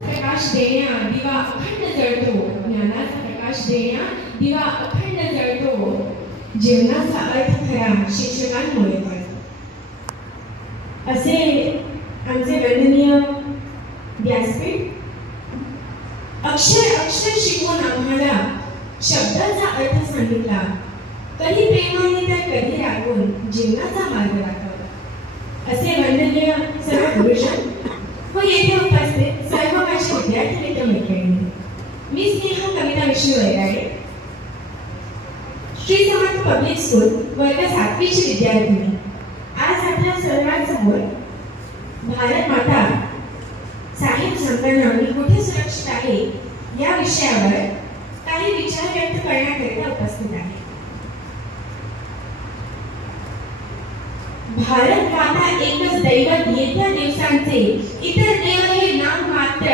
प्रकाश देण्या दिवा अखंड जळतो, ज्ञानाचा प्रकाश देण्या दिवा अखंड जळतो, जीवनाचा अर्थ खरा शिक्षकांमुळे कळतो. असे आमचे वंदनीय व्यासपीठ अक्षर अक्षर शिकवून आम्हाला शब्दाचा अर्थ सांगितला, कधी प्रेमाने तर कधी रागून जीवनाचा मार्ग दाखवला. असे वंदनीय सर्व गुरुजन व येथे उपस्थित सर्व माझे विद्यार्थी मित्र मैत्रिणी, मी स्नेहा कविता विष्णू वैराडे, श्री समर्थ पब्लिक स्कूल वर्ग 7वी ची विद्यार्थिनी. आज आपल्या सर्वांसमोर भारत माता साहिब संपन्न मी कुठे सुरक्षित आहे या विषयावर काही विचार व्यक्त करण्याकरिता उपस्थित आहे. भारत माता एकच दैवत, येत्या दिवसांचे इतर देव हे नाम मात्र.